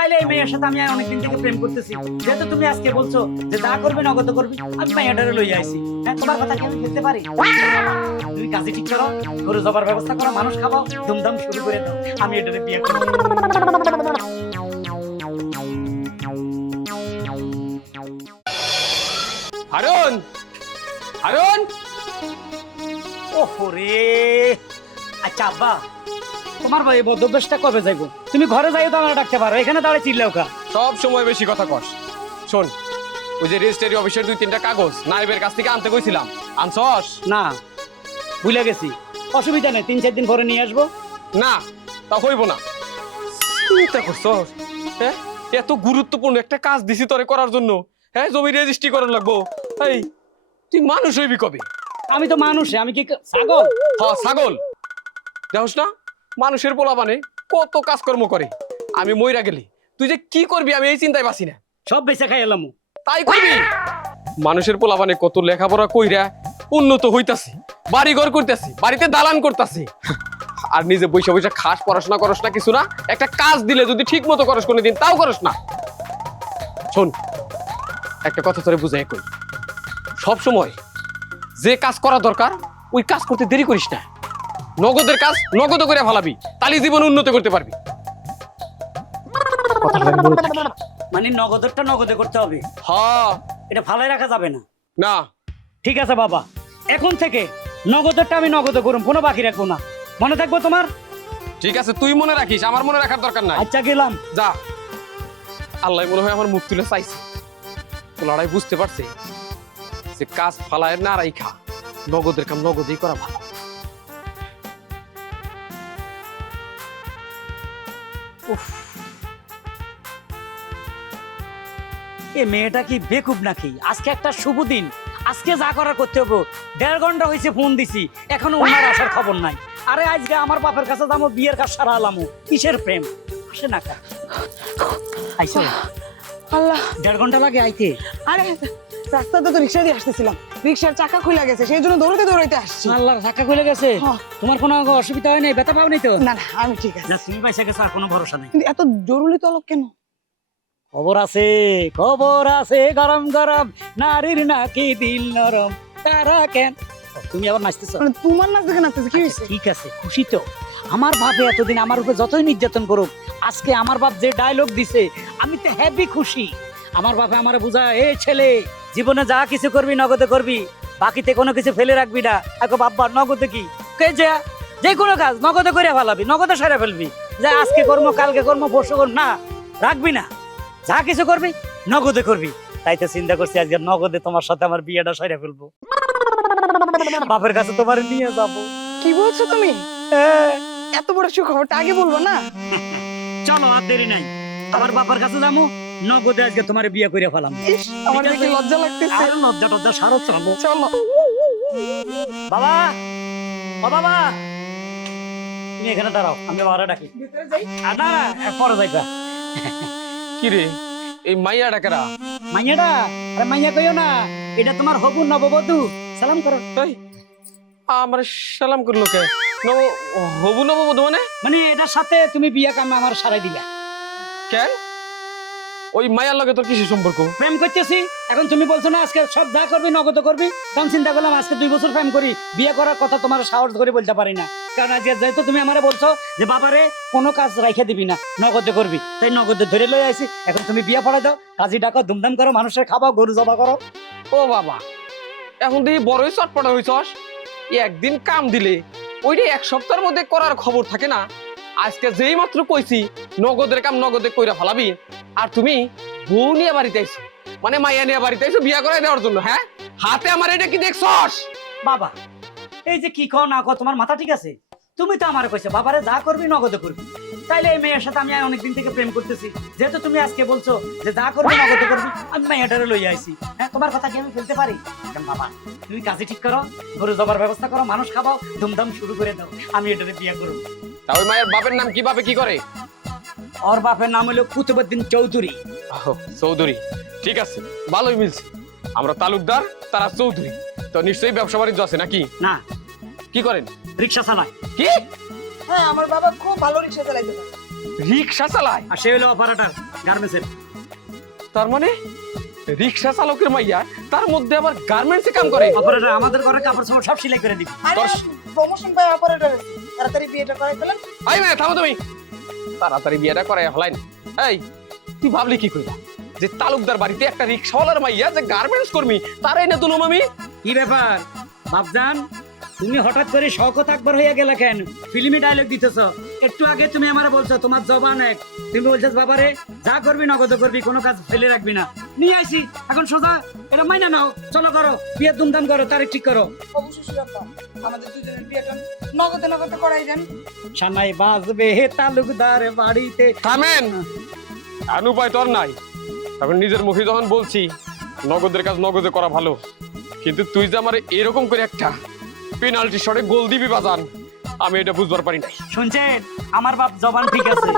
তাইলে এই মেয়ের সাথে আমি অনেকদিন থেকে প্রেম করতেছি, যেহেতু তুমি আজকে বলছো যে যা করবে নগদ করবি, আমি মেয়েটারে লই আইছি। হ্যাঁ, তোমার কথা কি আমি ফেলতে পারি? তুমি কাজে ঠিক করো, গরু জবার ব্যবস্থা করো, মানুষ খাবাও, ধুমধাম শুরু করে দাও, আমি এটারে বিয়ে করব। হারুন, হারুন, ওরে আচ্ছা আব্বা, তোমার ভাই বদভ্যাসটা কবে যাইবো? তুমি ঘরে যাইও তো আমার ডাকতে পারো, এখানে দাঁড়ায় চিল্লাও কা? সব সময় বেশি কথা কস। শোন, ওই যে রেজিস্ট্রি অফিসের 2-3টা কাগজ নাইবের কাছ থেকে আনতে কইছিলাম, আনছস? না, ভুলে গেছি। অসুবিধা নেই, 3-4 দিন পরে নিয়ে আসবো। না, তা হইব না। চিন্তা করছস? হ্যাঁ, এত গুরুত্বপূর্ণ একটা কাজ দিছি তোরে করার জন্য, হ্যাঁ, জমি রেজিস্ট্রি করার লাগবো। এই, তুই মানুষ হইবি কবে? আমি তো মানুষ, আমি কি ছাগল? হ্যাঁ, ছাগল। দেখোস না, মানুষের পোলাপানে কত কাজকর্ম করে। আমি মইরা গেলি তুই যে কি করবি আমি এই চিন্তায় বাসি না। সব বেঁচে খাই এলাম। তাই করবি? মানুষের পোলাপানে কত লেখাপড়া কইরা উন্নত হইতাছি, বাড়ি ঘর করতেছি, বাড়িতে দালান করতেছি, আর নিজে বৈশা বৈশা খাস পড়াশোনা করস না, কিছু না। একটা কাজ দিলে যদি ঠিক মতো করস কোনোদিন, তাও করস না। শোন, একটা কথা তোরে বুঝাই কই, সব সময় যে কাজ করা দরকার ওই কাজ করতে দেরি করিস না। নগদের কাজ নগদ করে ফেলাবি, তাহলে জীবন উন্নত করতে পারবি। মানে নগদটা নগদে করতে হবে, হ্যাঁ, এটা ফালাই রাখা যাবে না। না, ঠিক আছে বাবা, এখন থেকে নগদটা আমি নগদে করুম, কোনো বাকি রাখবো না। মনে থাকবো তোমার? ঠিক আছে, তুই মনে রাখিস, আমার মনে রাখার দরকার নাই। আচ্ছা, গেলাম। যা। আল্লাহ মনে হয় আমার মুখ তুলে চাইছে, লড়াই বুঝতে পারছে যে কাজ ফালায় না রাইখা নগদের কাম নগদেই করা ভালো। উফ, এ মেয়েটা কি বেকুব নাকি? আজকে একটা শুভ দিন, আজকে যা করার করতে হবে। 1.5 ঘন্টা হয়েছে ফোন দিছি, এখনো ওনার আসার খবর নাই। আরে আজকে আমার বাপের কাছে যাবো, বিয়ের কাজ সারা আলামো, কিসের প্রেম? আসে না কা? আইসো? আল্লাহ, 1.5 ঘন্টা লাগে আইতে? আরে রাস্তাতে তো রিক্সা দিয়ে আসতেছিলাম, রিক্সার চাকা খুলে গেছে, সেই জন্য দৌড়াতে দৌড়াইতে আসছি। আল্লাহর চাকা খুলে গেছে? হ্যাঁ। তোমার কোনো অসুবিধা হয় নাই? ব্যথা পাও নাই তো? না না, আমি ঠিক আছে। না, তুমি পয়সা গেছো, আর কোনো ভরসা নেই। কিন্তু এত জরুরি তলব কেন? খবর আছে, খবর আছে, গরম গরম, নারীর নাকি দিল নরম, তারা কেন? তুমি আবার নাচতেছো? মানে তোমার নাচ দেখে নাচতেছে, কি হয়েছে? ঠিক আছে, খুশি তো? আমার বাপে এতদিন আমার উপরে যতই নির্যাতন করুক, আজকে আমার বাপ যে ডায়লগ দিছে, আমি তো হ্যাপি, খুশি। আমার বাপে আমার বুঝা, এ ছেলে, জীবনে যা কিছু করবি নগদে করবি, বাকিতে কোনো কিছু ফেলে রাখবি না। এখন বাবা নগদে কি যে কোনো কাজ নগদে করে ফেলাবি, নগদে সেরে ফেলবি। যে আজকে কর্ম, কালকে কর্ম, পরশু কর্ম না, রাখবি না। যা কিছু করবি নগদে করবি। তাই তো চিন্তা করছি আজকে নগদে তোমার সাথে আমার বিয়েটা সেরে ফেলবো, বাপের কাছে তোমার নিয়ে যাবো। কি বলছো তুমি? এত বড় সুখবরটা আগে বলবো না? চলো, আর দেরি নাই, আমার বাবার কাছে যাবো, নগদে আজকে তোমার বিয়ে করে ফেলাম। ইস, আমার দেখে লজ্জা লাগতেছে। আর লজ্জা টজ্জা সারো, চলো। চলো। বাবা, ও বাবা, তুমি এখানে দাঁড়াও, আমি বাবারা ডাকি। ভিতরে যাই। আর না না, পরে যাইবা। কি রে, এই মাইয়া ডাকেরা? মাইয়াটা? আরে মাইয়া কইও না, এটা তোমার হবু নববধূ। সালাম করো। এই, আমার সালাম করলো কে? হবু নববধূ মানে? মানে এটার সাথে তুমি বিয়ে কামে আমার সারাই দিলা। কেন? ওই মাইয়ার লগে তোর কিসের সম্পর্ক? প্রেম করতেছি, এখন তুমি বলছো না আজকে সব যা করবি নগদ করবি, তখন চিন্তা করলাম আজকে 2 বছর প্রেম করি, বিয়ে করার কথা তোমার সাহস ধরে বলতে পারি না। কারণ আজকে যেহেতু তুমি আমারে বলছো যে বাবারে কোনো কাজ রাইখে দিবি না, নগদে করবি, তাই নগদে ধরে লই আইছি। এখন তুমি বিয়ে পড়াই দাও, কাজী ডাকো, ধুমধাম করো, মানুষের খাবাও, গরু জবা করো। ও বাবা, এখন দেখি বড়ই চটপটা হইছস। একদিন কাম দিলে ওইটা 1 সপ্তাহের মধ্যে করার খবর থাকে না। আজকে যেই মাত্র কইছি নগদের কাম নগদে কইরা ফেলাবি, আর তুমি বউ নিয়ে বাড়িতে আইছো, মানে মাইয়া নিয়ে বাড়িতে আইছো বিয়া করাই দেওয়ার জন্য। হ্যাঁ, হাতে আমার এটা কি দেখছস? বাবা, এই যে কি কও না কও, তোমার মাথা ঠিক আছে? তুমি তো আমারে কইছো বাবারে যা করবি নগদে করবি, তাইলে এই মেয়ের সাথে আমি অনেকদিন থেকে প্রেম করতেছি, যেহেতু তুমি আজকে বলছো যে যা করবি নগদে করবি, আমি মেয়েটারে লই আইছি। হ্যাঁ, তোমার কথা কি আমি ফেলতে পারি? এখন বাবা, তুমি কাজে ঠিক করো, গরু জবার ব্যবস্থা করো, মানুষ খাবাও, ধুমধাম শুরু করে দাও, আমি এটারে বিয়ে করব। তা ওই মায়ের বাপের নাম কি, বাপে কি করে? ওর বাপের নাম হলো কুতুবউদ্দিন চৌধুরী। চৌধুরী, ঠিক আছে, ভালোই মিলছে। আমরা তালুকদার, তারা চৌধুরী, তো নিশ্চয়ই ব্যবসা বাণিজ্য আছে নাকি? না, কি করেন? রিক্সা চালায়। কি? হ্যাঁ, আমার বাবা খুব ভালো রিক্সা চালাইতে পারে। রিক্সা চালায়? আর সে হলো অপারেটর গার্মেন্টসের। তার মানে রিক্সা চালকের মাইয়া তার মধ্যে আবার গার্মেন্টসে কাম করে? অপারেটর আমাদের ঘরে কাপড় চোপড় সব সেলাই করে দিবি। আরে প্রমোশন পায় অপারেটর, তাড়াতাড়ি বিয়েটা করাই ফেলেন। আই মে থামো তুমি, তাড়াতাড়ি বিয়েটা করাই হলাই না। এই তুই ভাবলি কি কইরা যে তালুকদার বাড়িতে একটা রিক্সাওয়ালার মাইয়া যে গার্মেন্টস কর্মী তারাই না তুলুম আমি? কি ব্যাপার বাপজান, তুমি হঠাৎ করে শওকত আকবর হইয়া গেলা কেন? ফিল্মি ডায়লগ দিতেছ। একটু আগে তুমি আমারে বলছো তোমার জবান এক, তুমি বলছো বাবারে যা করবি নগদ করবি, কোনো কাজ ফেলে রাখবি না। নিয়ে আইছি এখন সোজা এটা মাইনা নাও, চলো করো বিয়ে ধুমধাম করো, তারিখ ঠিক করো। অবশ্যই সুরাপ্পা, আমাদের দুজনের বিয়েটা নগদে নগদে করাই দেন। সানাই বাজবে হে তালুকদার বাড়িতে। থামেন, আর উপায় তোর নাই। এখন নিজের মুখে যখন বলছি নগদের কাজ নগদে করা ভালো, কিন্তু তুই যে আমার এরকম করে একটা পেনাল্টি শটে গোল দিবি বাজান, আমি এটা বুঝবার পারি নাই। শুনছেন আমার বাপ জবান ঠিক আছে।